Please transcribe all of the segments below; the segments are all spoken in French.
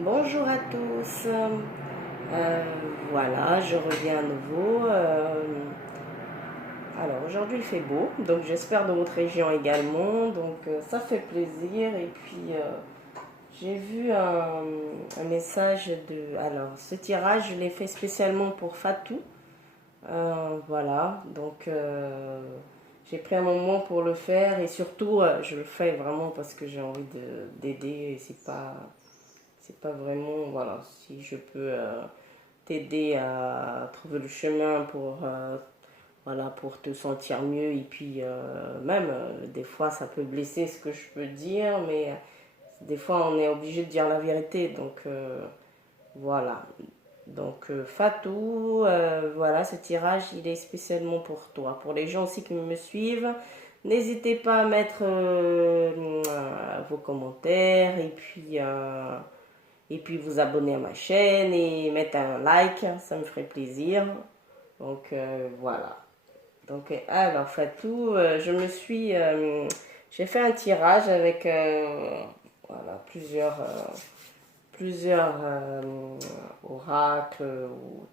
Bonjour à tous. Voilà, je reviens à nouveau. Alors aujourd'hui il fait beau, donc j'espère de votre région également. Donc ça fait plaisir. Et puis j'ai vu un message de. Alors ce tirage je l'ai fait spécialement pour Fatou. Voilà, donc j'ai pris un moment pour le faire et surtout je le fais vraiment parce que j'ai envie d'aider et c'est pas vraiment, voilà, si je peux t'aider à trouver le chemin pour, voilà, pour te sentir mieux. Et puis, même, des fois, ça peut blesser ce que je peux dire, mais des fois, on est obligé de dire la vérité. Donc, voilà. Donc, Fatou, voilà, ce tirage, il est spécialement pour toi. Pour les gens aussi qui me suivent, n'hésitez pas à mettre vos commentaires et puis vous abonner à ma chaîne et mettre un like, ça me ferait plaisir. Donc voilà. Donc alors Fatou, j'ai fait un tirage avec voilà, plusieurs oracles ou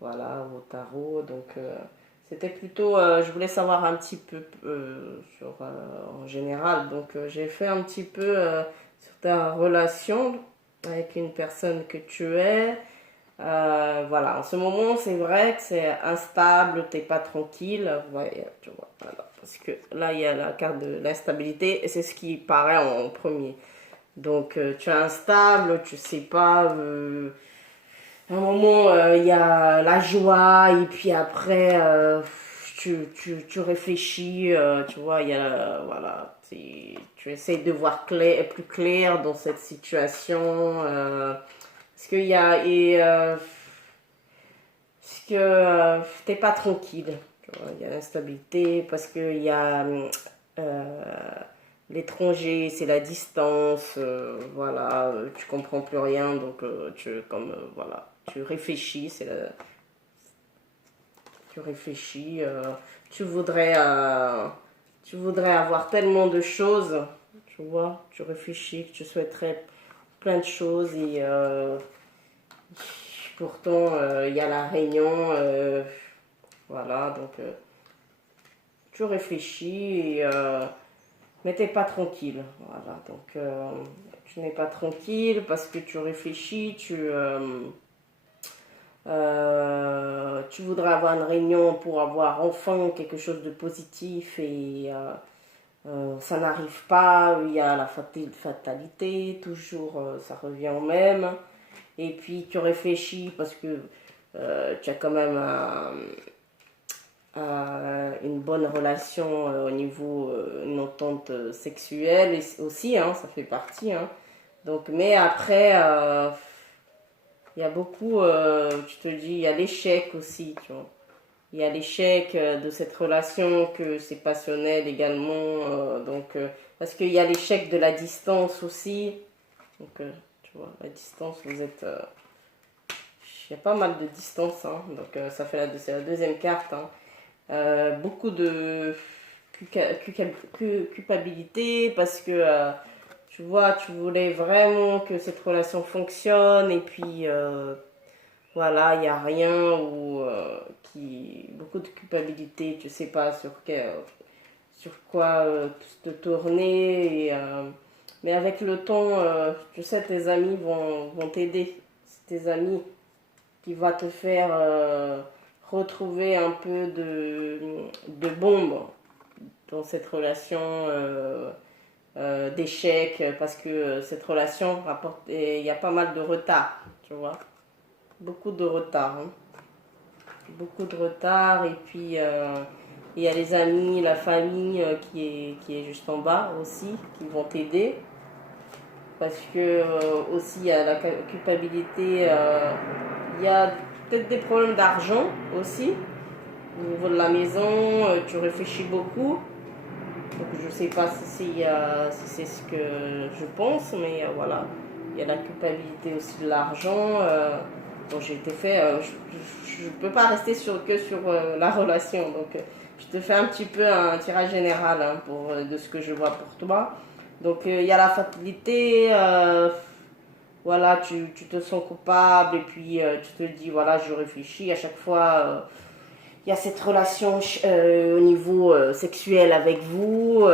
voilà au tarot. Donc c'était plutôt, je voulais savoir un petit peu sur en général. Donc j'ai fait un petit peu sur ta relation avec une personne que tu es. Voilà, en ce moment, c'est vrai que c'est instable, t'es pas tranquille. Ouais, tu vois, voilà. Parce que là, il y a la carte de l'instabilité et c'est ce qui paraît en premier. Donc, tu es instable, tu sais pas. À un moment, il y a la joie et puis après, tu réfléchis, tu vois, il y a, voilà, tu essaies de voir plus clair dans cette situation. Parce qu'il y a, parce que t'es pas tranquille. Tu vois, il y a l'instabilité, parce qu'il y a euh, l'étranger, c'est la distance, voilà, tu comprends plus rien, donc voilà, tu réfléchis, tu voudrais avoir tellement de choses, tu vois, tu réfléchis, que tu souhaiterais plein de choses et pourtant il y a la réunion, voilà, donc tu réfléchis et mais t'es pas tranquille, voilà, donc tu n'es pas tranquille parce que tu réfléchis, tu voudrais avoir une réunion pour avoir enfin quelque chose de positif et ça n'arrive pas, il y a la fatalité, toujours ça revient au même. Et puis tu réfléchis parce que tu as quand même une bonne relation au niveau une entente sexuelle aussi, hein, ça fait partie. Hein. Donc, mais après, il y a beaucoup, tu te dis, il y a l'échec aussi, tu vois. Il y a l'échec de cette relation que c'est passionnel également. Parce qu'il y a l'échec de la distance aussi. Donc, tu vois, la distance, il y a pas mal de distance. Hein. Donc, c'est la deuxième carte. Hein. Beaucoup de culpabilité parce que tu vois, tu voulais vraiment que cette relation fonctionne et puis voilà, il n'y a rien ou beaucoup de culpabilité, tu sais pas sur quoi te tourner. Mais avec le temps, tu sais, tes amis vont t'aider. C'est tes amis qui va te faire retrouver un peu de bombe dans cette relation d'échec parce que cette relation rapporte, il y a pas mal de retard, tu vois, beaucoup de retard, hein. Beaucoup de retard et puis il y a les amis, la famille qui est juste en bas aussi, qui vont t'aider parce que aussi il y a la culpabilité, il y a peut-être des problèmes d'argent aussi au niveau de la maison, tu réfléchis beaucoup. Donc je sais pas si c'est ce que je pense, mais voilà. Il y a la culpabilité aussi de l'argent. Bon, j'ai été fait. Je ne peux pas rester que sur la relation. Donc je te fais un petit peu un tirage général hein, de ce que je vois pour toi. Donc il y a la fatalité. voilà, tu te sens coupable et puis tu te dis, voilà, je réfléchis. À chaque fois, il y a cette relation au niveau sexuel avec vous,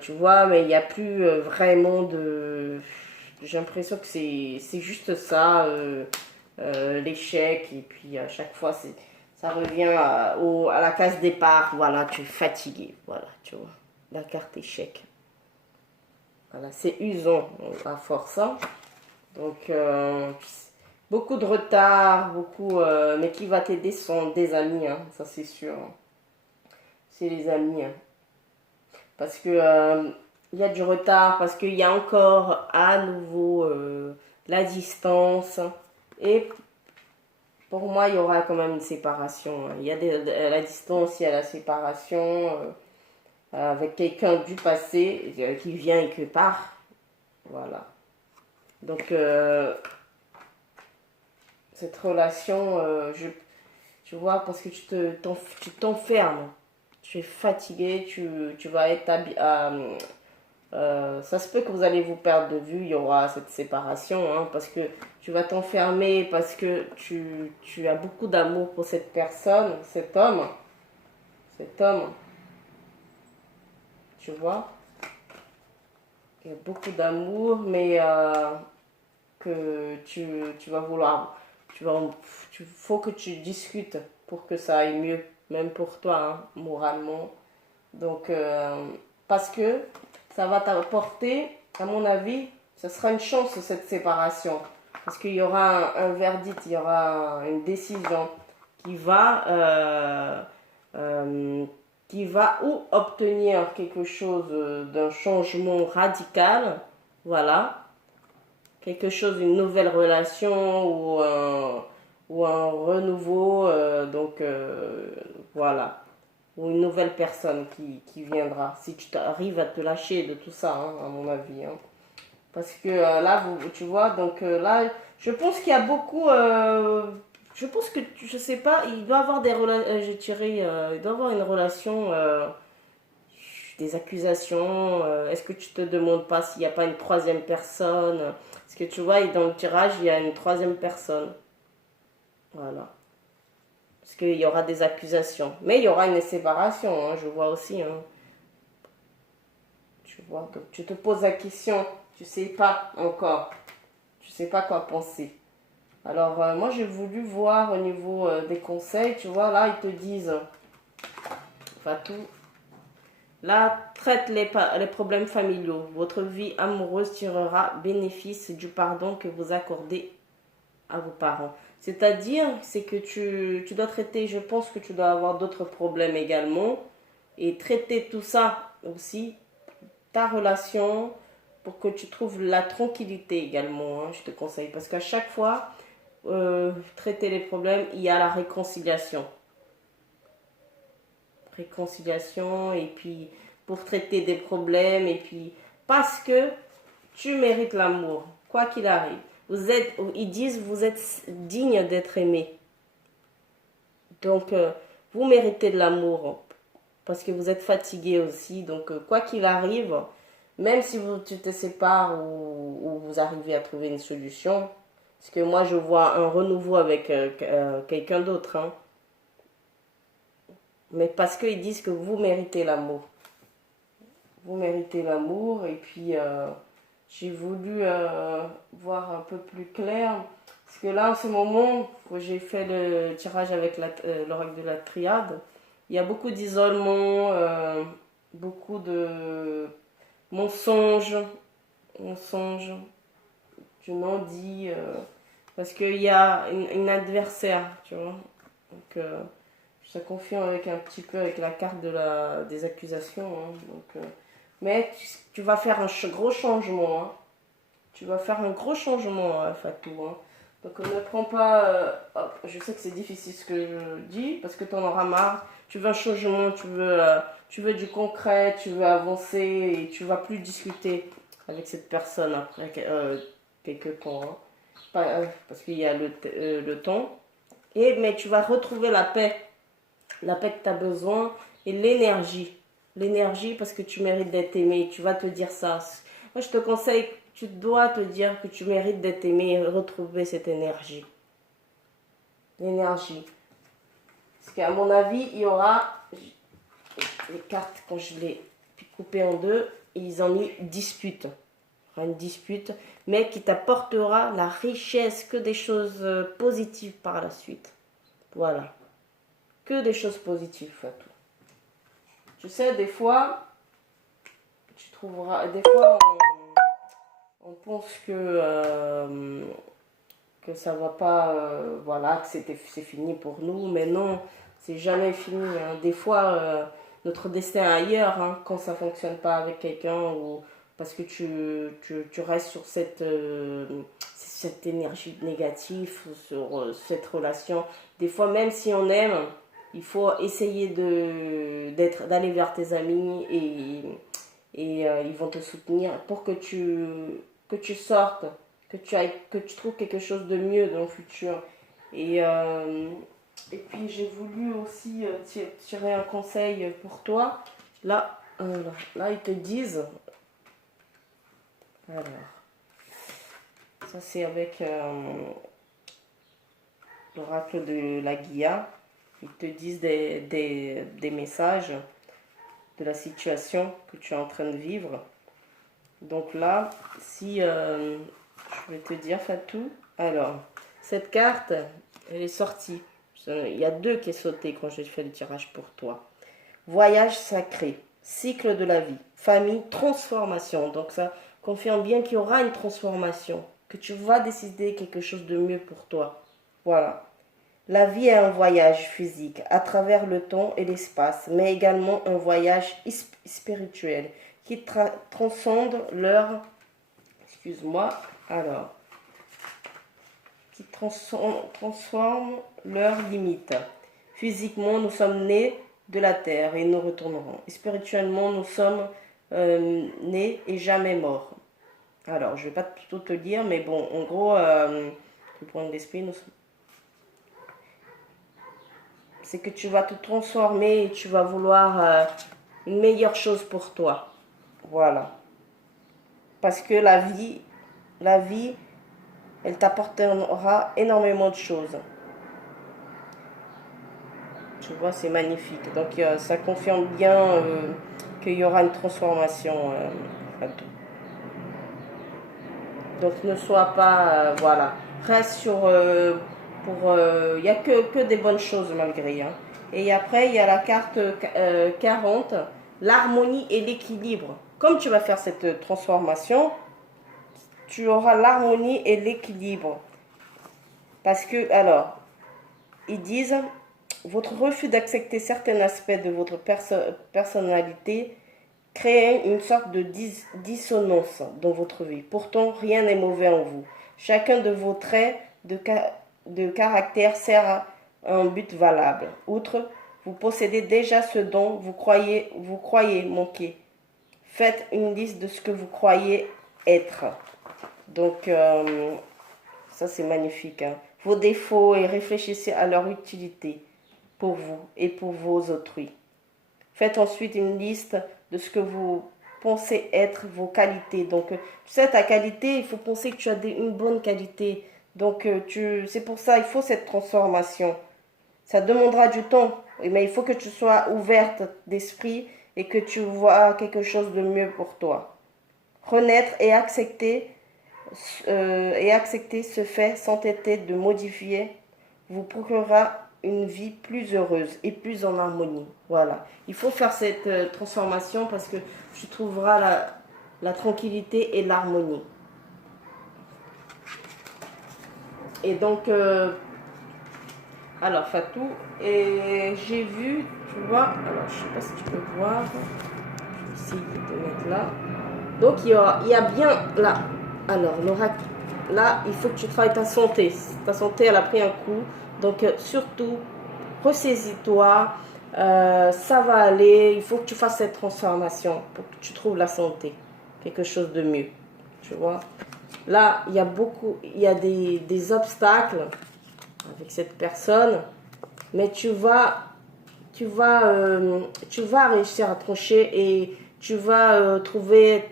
tu vois, mais il n'y a plus vraiment de... J'ai l'impression que c'est juste ça, l'échec, et puis à chaque fois, ça revient à la case départ, voilà, tu es fatigué, voilà, tu vois, la carte échec. Voilà, c'est usant à force, hein. Donc, beaucoup de retard, beaucoup, mais qui va t'aider sont des amis, hein, ça c'est sûr. C'est les amis, hein. Parce que il y a du retard, parce qu'il y a encore à nouveau la distance. Et pour moi, il y aura quand même une séparation, hein. Il y a la distance, il y a la séparation avec quelqu'un du passé qui vient et qui part. Voilà. Donc, cette relation, tu vois, parce que tu t'enfermes. Tu es fatigué, tu vas être ça se peut que vous allez vous perdre de vue, il y aura cette séparation, hein, parce que tu vas t'enfermer, parce que tu as beaucoup d'amour pour cette personne, cet homme, tu vois. Il y a beaucoup d'amour, mais que tu vas vouloir, faut que tu discutes pour que ça aille mieux, même pour toi, hein, moralement. Donc, parce que ça va t'apporter, à mon avis, ce sera une chance cette séparation. Parce qu'il y aura un verdict, il y aura une décision qui va, qui va ou obtenir quelque chose d'un changement radical, voilà, quelque chose, une nouvelle relation ou un renouveau, donc voilà, ou une nouvelle personne qui viendra, si tu arrives à te lâcher de tout ça, hein, à mon avis, hein. Parce que là, tu vois, donc là, je pense qu'il y a beaucoup, je pense que, je sais pas, il doit avoir des relations, je dirais, il doit avoir une relation, des accusations, est-ce que tu te demandes pas s'il n'y a pas une troisième personne? Parce que tu vois, dans le tirage, il y a une troisième personne, voilà. Parce qu'il y aura des accusations. Mais il y aura une séparation, hein, je vois aussi, hein. Tu vois, donc tu te poses la question, tu sais pas encore, tu sais pas quoi penser. Alors, moi, j'ai voulu voir au niveau des conseils, tu vois, là, ils te disent, Fatou, là, traite les problèmes familiaux. Votre vie amoureuse tirera bénéfice du pardon que vous accordez à vos parents. C'est-à-dire, c'est que tu dois traiter, je pense que tu dois avoir d'autres problèmes également, et traiter tout ça aussi, ta relation, pour que tu trouves la tranquillité également, hein, je te conseille. Parce qu'à chaque fois, traiter les problèmes, il y a la réconciliation. Réconciliation, et puis pour traiter des problèmes, et puis parce que tu mérites l'amour, quoi qu'il arrive. Ils disent, vous êtes digne d'être aimé. Donc, vous méritez de l'amour parce que vous êtes fatigué aussi. Donc, quoi qu'il arrive, même si tu te sépares ou vous arrivez à trouver une solution, parce que moi, je vois un renouveau avec quelqu'un d'autre, hein. Mais parce qu'ils disent que vous méritez l'amour. Vous méritez l'amour. Et puis, j'ai voulu voir un peu plus clair. Parce que là, en ce moment, où j'ai fait le tirage avec l'oracle de la triade, il y a beaucoup d'isolement, beaucoup de mensonges, mensonges, du non-dit, parce qu'il y a une adversaire, tu vois. Donc, ça confirme avec un petit peu avec la carte des accusations, hein. Donc, mais tu vas faire un gros changement, hein. Tu vas faire un gros changement, Fatou, hein. Donc ne prends pas... je sais que c'est difficile ce que je dis, parce que tu en auras marre. Tu veux un changement, tu veux du concret, tu veux avancer, et tu vas plus discuter avec cette personne après quelques temps, hein. Parce qu'il y a le temps. Mais tu vas retrouver la paix que tu as besoin, et l'énergie. L'énergie parce que tu mérites d'être aimé. Tu vas te dire ça. Moi, je te conseille tu dois te dire que tu mérites d'être aimé et retrouver cette énergie. L'énergie. Parce qu'à mon avis, il y aura les cartes, quand je les coupées en deux, ils ont mis dispute. Il y aura une dispute, mais qui t'apportera la richesse, que des choses positives par la suite. Voilà. Que des choses positives, Fatou. Tu sais, des fois, tu trouveras. Des fois, on pense que ça va pas. Voilà, que c'est fini pour nous, mais non, c'est jamais fini. Hein. Des fois, notre destin est ailleurs, hein, quand ça fonctionne pas avec quelqu'un ou parce que tu restes sur cette énergie négative, sur cette relation. Des fois, même si on aime, il faut essayer d'aller vers tes amis et ils vont te soutenir pour que tu sortes, que tu trouves quelque chose de mieux dans le futur. Et puis j'ai voulu aussi tirer un conseil pour toi. Là ils te disent, alors, ça c'est avec l'oracle de la Guia. Ils te disent des messages de la situation que tu es en train de vivre. Donc là, si je vais te dire, Fatou, alors, cette carte, elle est sortie. Il y a deux qui est sauté quand j'ai fait le tirage pour toi. Voyage sacré, cycle de la vie, famille, transformation. Donc ça confirme bien qu'il y aura une transformation, que tu vas décider quelque chose de mieux pour toi. Voilà. La vie est un voyage physique à travers le temps et l'espace, mais également un voyage spirituel qui transcende leur... Excuse-moi, alors... qui transforme leurs limites. Physiquement, nous sommes nés de la terre et nous retournerons. Et spirituellement, nous sommes nés et jamais morts. Alors, je ne vais pas tout te lire, mais bon, en gros, le point de l'esprit, c'est que tu vas te transformer et tu vas vouloir une meilleure chose pour toi. Voilà. Parce que la vie, elle t'apportera énormément de choses. Tu vois, c'est magnifique. Donc, ça confirme bien qu'il y aura une transformation. Donc, ne sois pas... voilà. Reste sur... il n'y a que des bonnes choses malgré. Hein. Et après, il y a la carte 40, l'harmonie et l'équilibre. Comme tu vas faire cette transformation, tu auras l'harmonie et l'équilibre. Parce que, alors, ils disent, votre refus d'accepter certains aspects de votre personnalité crée une sorte de dissonance dans votre vie. Pourtant, rien n'est mauvais en vous. Chacun de vos traits de caractère sert à un but valable. Outre, vous possédez déjà ce dont vous croyez manquer. Faites une liste de ce que vous croyez être. Donc, ça c'est magnifique. Hein. Vos défauts et réfléchissez à leur utilité pour vous et pour vos autrui. Faites ensuite une liste de ce que vous pensez être vos qualités. Donc, tu sais, ta qualité, il faut penser que tu as une bonne qualité. Donc, c'est pour ça, il faut cette transformation. Ça demandera du temps, mais il faut que tu sois ouverte d'esprit et que tu vois quelque chose de mieux pour toi. Renaître et accepter ce fait sans tenter de modifier vous procurera une vie plus heureuse et plus en harmonie. Voilà. Il faut faire cette transformation parce que tu trouveras la tranquillité et l'harmonie. Et donc, alors Fatou, et j'ai vu, tu vois, alors je sais pas si tu peux voir, je vais essayer de mettre là. Donc il y a bien là, alors l'oracle, là il faut que tu travailles ta santé. Ta santé elle a pris un coup, donc surtout ressaisis-toi, ça va aller, il faut que tu fasses cette transformation pour que tu trouves la santé, quelque chose de mieux, tu vois. Là il y a des obstacles avec cette personne, mais tu vas réussir à trancher et tu vas trouver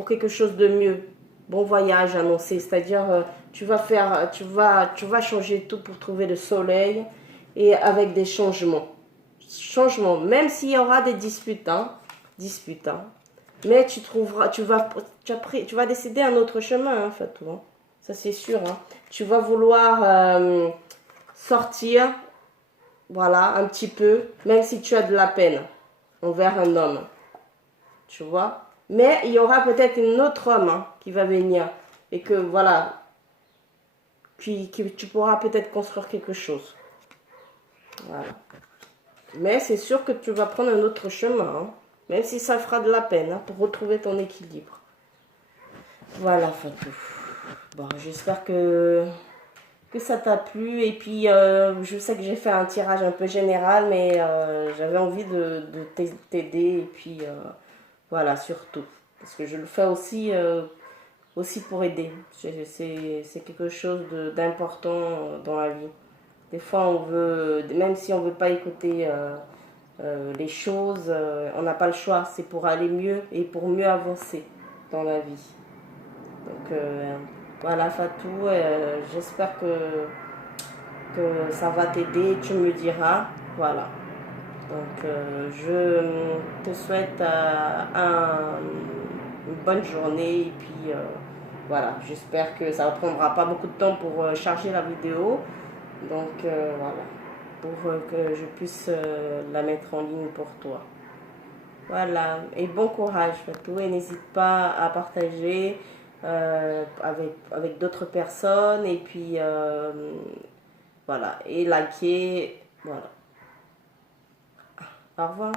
pour quelque chose de mieux. Bon voyage annoncé, c'est-à-dire tu vas changer tout pour trouver le soleil et avec des changements. Changements, même s'il y aura des disputes, mais tu trouveras, tu vas décider un autre chemin, hein, Fatou, hein. Ça c'est sûr, hein. Tu vas vouloir sortir, voilà, un petit peu, même si tu as de la peine envers un homme, tu vois. Mais il y aura peut-être un autre homme, hein, qui va venir et que voilà, tu pourras peut-être construire quelque chose. Voilà. Mais c'est sûr que tu vas prendre un autre chemin, hein, même si ça fera de la peine, hein, pour retrouver ton équilibre. Voilà, Fatou. Bon, j'espère que ça t'a plu. Et puis, je sais que j'ai fait un tirage un peu général, mais j'avais envie de t'aider. Et puis, voilà, surtout. Parce que je le fais aussi pour aider. C'est quelque chose d'important dans la vie. Des fois, on veut, même si on veut pas écouter les choses, on n'a pas le choix. C'est pour aller mieux et pour mieux avancer dans la vie. Donc, voilà, Fatou, j'espère que ça va t'aider. Tu me diras. Voilà. Donc, je te souhaite une bonne journée. Et puis, voilà, j'espère que ça ne prendra pas beaucoup de temps pour charger la vidéo. Donc, voilà, pour que je puisse la mettre en ligne pour toi. Voilà, et bon courage, Fatou, et n'hésite pas à partager avec d'autres personnes, et puis voilà, et liker, voilà. Au revoir.